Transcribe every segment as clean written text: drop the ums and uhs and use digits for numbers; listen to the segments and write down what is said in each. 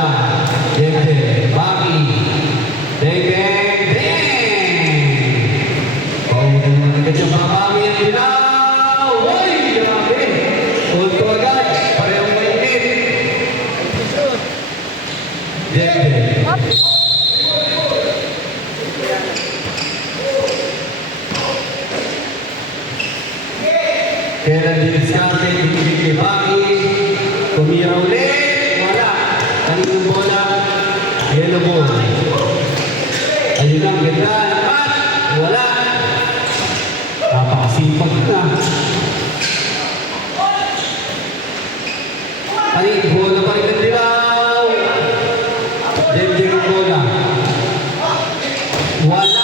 Wala. Dede. Baki. Dede. Oh, agad yung mabami ang dilaw. Uy, grabe. Ulto agad. Parehong mainit. Dede. Kaya nag-discarte, binibigay Baki. Tumira ulit. Wala. Kaninong bola. Yellow ball. Ayun lang, ganda. Naman. Wala. Napakasipag na. Kanin, bola pa rin ang dilaw. Dende ang bola. Wala.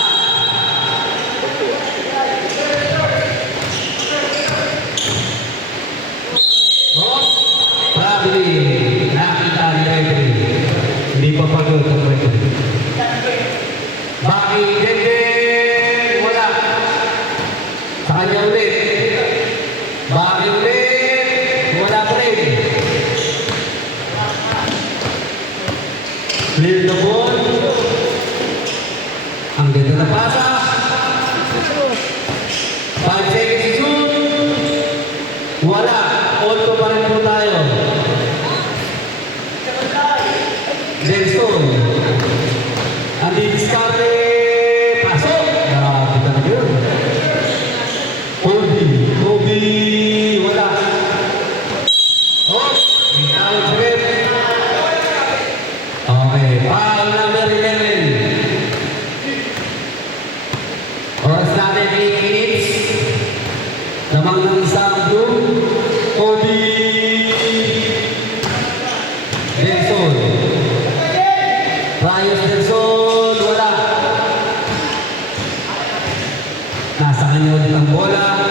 Nakita ni referee. Hindi pa pagod ang referee. Baki, Dende, wala. Sa kanya ulit. Baki ulit, wala pa rin. Clear the ball. Ang ganda na pasa. 5 seconds to shoot. Wala. Auto pa rin po tayo. Nelson. Ang di-discarte. Pasok. Grabe talaga yun. Kobe. Wala. Oh. May tawag sa rin. Okay. Foul number 11. Oras natin 8 minutes. Lamang ng isang blue. Kobe. Nelson. Rayos Nelson, wala. Nasa kanya ulit ang bola.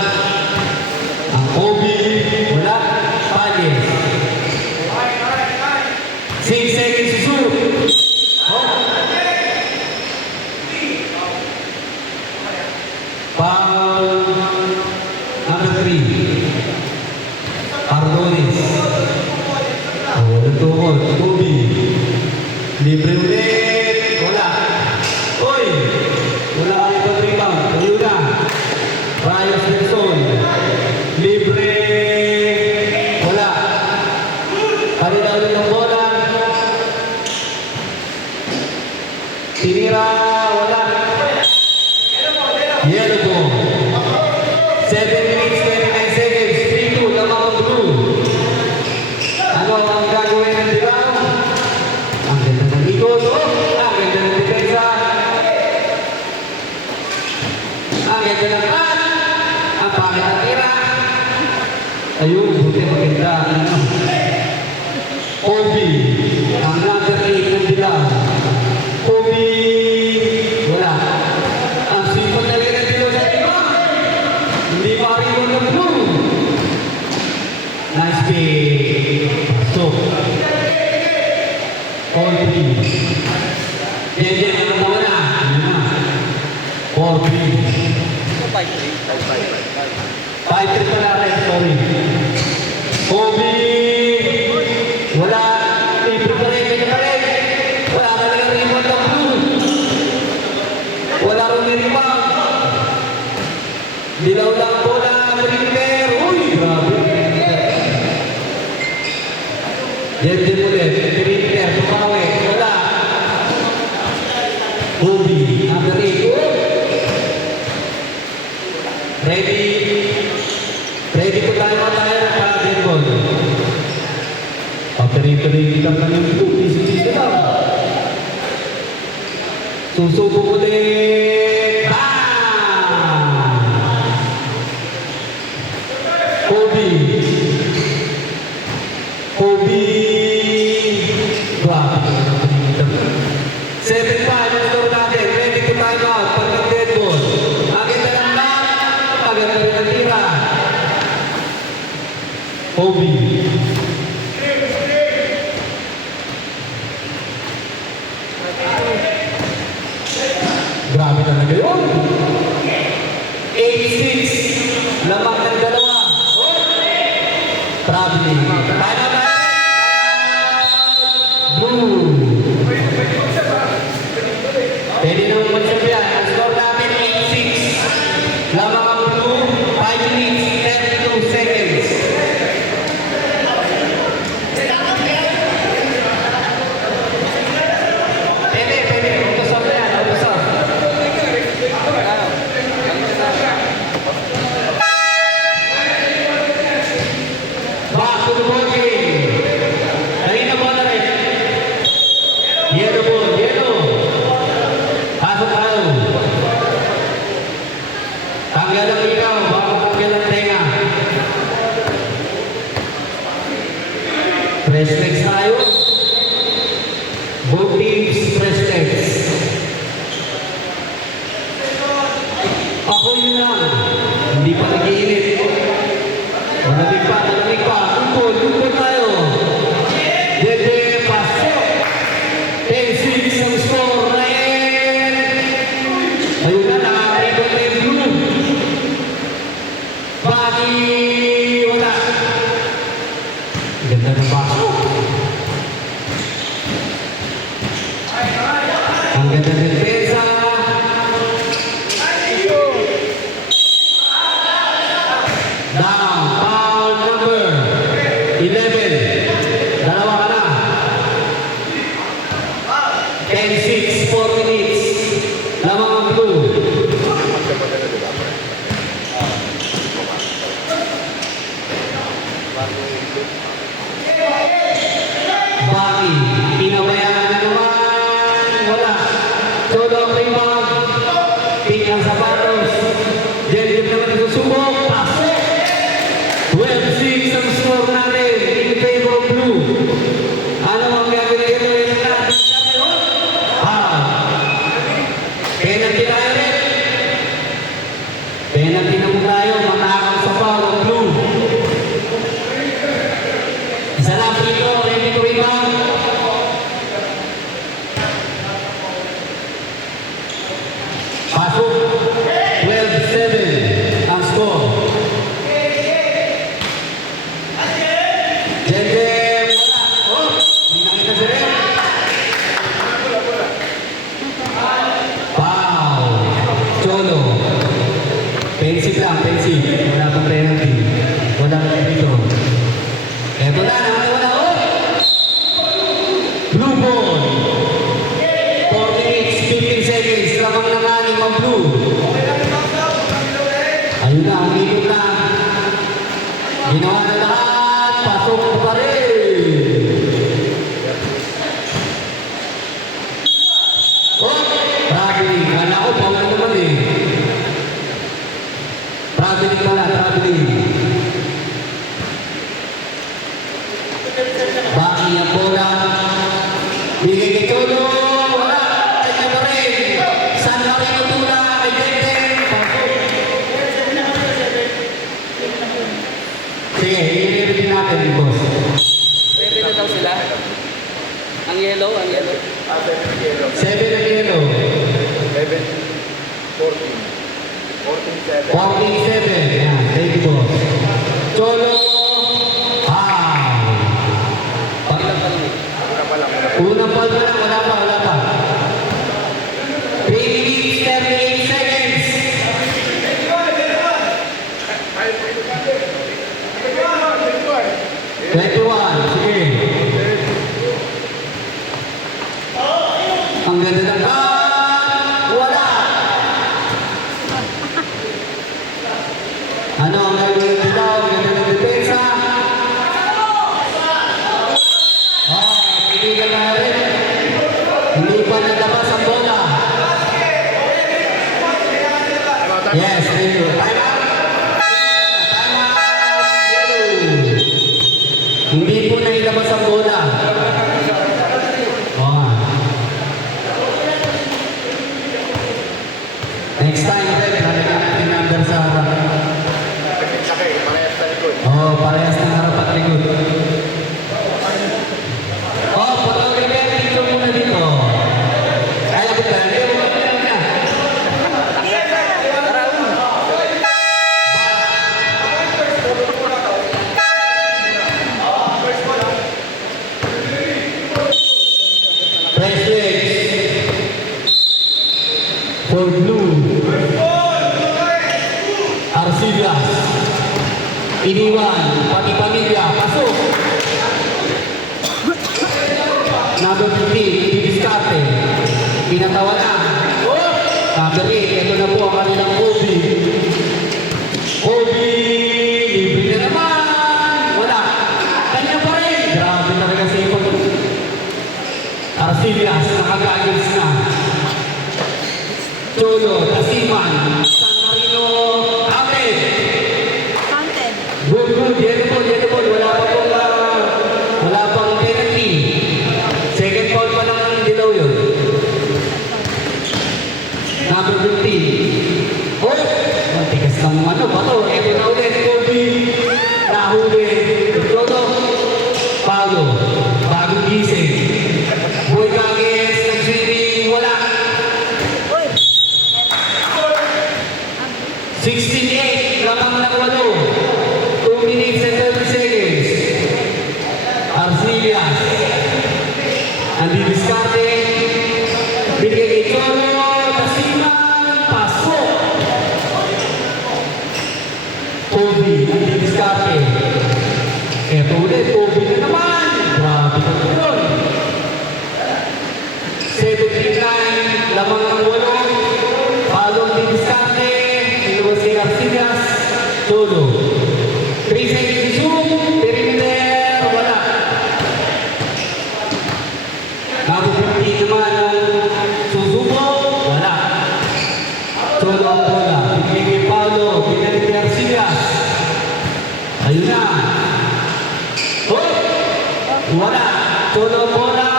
Ang Kobe, wala. Pagis. 6 seconds to shoot. Oh. Foul number 3. Cardones. Oh, nagtukod. Kobe. Libre ulit. Wala. Uy! Wala kami pa rebound. Ayun na. Rayos Nelson. Libre. Wala. Palila ulit ang bola. Tinira. Wala. Yellow ball. 7 minutes, 29 seconds. 3-2. Lamang ang blue. Ano ang gagawin ng dilaw? Ang ganda ng ikot. Ang ganda ng depensa. Ang ganda ng mat. Ang pangit ang tira. Ayun, buti maganda. Ano? Kobe. Ang number 8 ng dilaw. Kobe. Wala. Ang sipot na rin ng dilaw sa iba. Hindi makariwan ng blue. Nice pick. So, all 3. Yan, ano naman na? 4-3. 5-3 pa natin, sorry. Kobe! Wala. Libre pa rin, kanya pa rin. Wala ka lang rebound ng blue. Wala rin rebound. Dilaw lang bola, tripper. Uy, grabe. Yan din ulit, tripper, tumawi. Wala. Kobe, number 8. Ready po tayo para dead ball. Paperito-rito lang kanyang blue. Easy lang. Susubok ulit. Bang! Kobe. Grabe. 7-5 yung score natin. Ready po tayo out. Pag nag-dead ball. Agad na lang lang. Agad na rin ang tira. Kobe. Grabe talaga yun. 8-6. Lamang ng dalawa. Traveling. Blue. Bracelets tayo. Both teams bracelets. Ako yun lang. Hindi pa nag-iinit. Malamig pa, malamig pa. Kumpul tayo. Dede, pasok. 10-6 ang score na yan. Ayun na, nakakariban na yung blue. Baki, wala. Ganda ng baso. Ang ganda ng depensa. Down, foul number 11. Dalawa ka na. 10-6, 4 minutes. Lamang ang blue. Baki, pinabayaan na naman. Wala. Todo ang rebound. Pink ang sapatos. Jelly naman ang susubok. Pasok. 12-6 ang score natin. In favor of blue. Ano ang gagawin ito? Penalty tayo rin. Penalty na mo tayo. Matakang sa foul ang blue. Isa lang dito. Ready to rebound. Pasok. 12-7 ang score. Jende, wala. Oh, may nakita si Ren. Wow. Cholo. Pensip lang, pensip. Wala pang penalty. Wala pang dito. Eto na, nakatawa na. Oh! Blue ball. 4 minutes, 15 seconds. Lamang ng anim ang blue. Ayun na, umikot na. Ginawa na lahat. Pasok pa rin. Oh! Traveling. Kala ko, paula naman eh. Traveling pala, traveling. Baki ang bola. Bigay kay Cholo. Wala. Kanya pa rin. San Marino tula. Kay Jenten. Pasok. Sige, i-review din natin, boss. Pwede na daw sila. Ang yellow, ang yellow. 7 ang yellow. 14-7. Yan, thank you, boss. Cholo. Ilang pa rin. Unang ball pa lang, wala pa. 3 minutes, 38 seconds. 21, sige. Ang ganda ng wala. Ano ang gagawin nila? Ang ganda ng depensa. Piligan na rin. Hindi pa nalabas ang bola. Yes, thank you. Time out. Time out. Hindi po nailabas ang bola. Next time, lalagyan natin number sa harap. Parehas ng harap at likod. Photographer, dito muna dito. Kaya ko ba? Hindi mo na. Bracelets for blue. Arcillas. Iniwan, pati pamilya, pasok. Number 15, Diskarte. Pinatawa na. Number 8, ito na po ang kanilang Kobe. Kobe, libre na naman. Wala. Kanya pa rin. Grabe talaga sa ipag. Arcillas, nakagagals na. Cholo, Tasiman, San Marino, Ahmed. Good, good. Yellow ball. Wala pang ang diskarte. Eto ulit, Kobe na naman. Grabe ka yun. 79, lamang ng 8. Palong diskarte. Iluwas kay Arcillas. Solo. 3 seconds shoot. Perimeter. Wala. Nakapagpapit naman ang susubo. Wala. Solo ang bola. Bigay kay Paulo. Bigay kay Arcillas. Ayun na. Oh! Wala. Solo ang bola.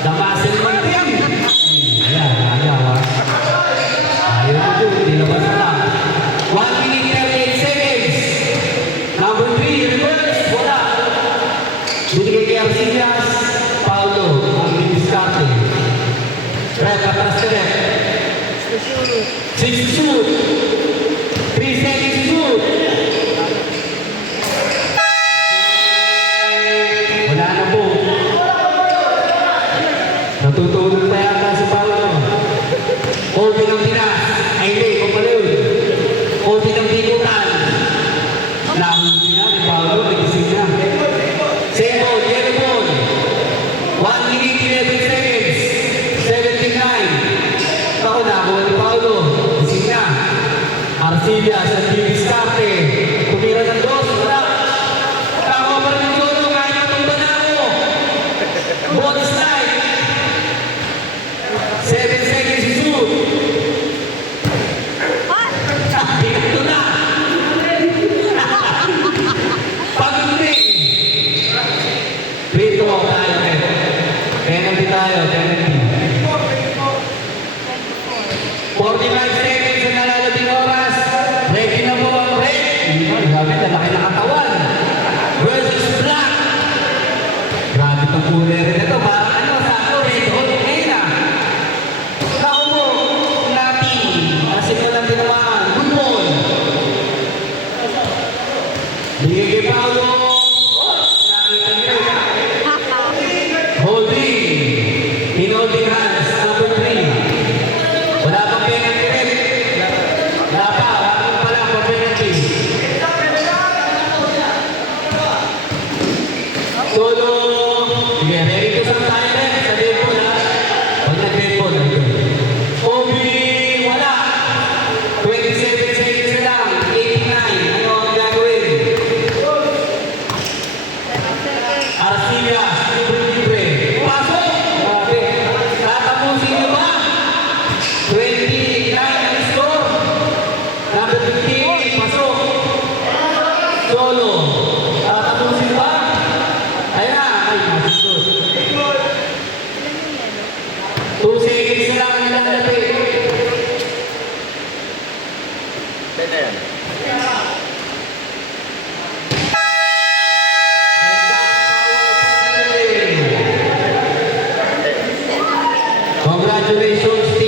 Damasin man din. Ayan, ayaw ha. Ayaw mo dyan. Tinabas na lang. 1 minute 38 seconds. Number 3, reverse. Wala. Binigay kay Arcillas. Paulo. Ang diskarte. Rep, atras ka rep. 6 shoot. 3 seconds shoot. Wala na po. Natutulog na yata si Paulo. Kobe ng Pinas. Ay hindi, kumpaliw. Kobe ng Bigutan. Nahuli na ni Paulo. Nagising na. Same ball, yellow ball. 1 minute 11 seconds. 79. Ako na, ako ni Paulo. Gising na. Arcillas at diskarte. Tumira ng dos. Wala. Tama pa rin yung solo. Kaya natumba na ako. Bonus line. 7 seconds to shoot. Dito na. Pag-uwi. Rito tayo. Penalty tayo. Penalty. 45 seconds na nalalating oras. Ready na po ang red. Grabe, lalaki na katawan. Versus black. Grabe itong kulay rin ito. Parang ano, sa ako, red hot. Ngayon na. Ako mo, natin. Kasi ko lang tinamaan. Good ball. Bigay kay Paulo. Nakita niyo. Holding. In-holding hands. Number 3. Wala pang penalty rin. Wala pa. Wala pa lang pang penalty. Solo. Sige, ready to sa tayo rin. Sa deadball ha. Huwag na deadball. Kobe. Wala. 27 seconds na lang. 89. Ano ang gagawin? Arcillas. Libre. Pasok. Grabe. Tatapusin niyo ba? 29 ang score. Number 15, pasok. Solo. Tatapusin ba? Ayan na. Ay, masunod. 2 seconds na lang ang nilalapit. Pwede yan. Congratulations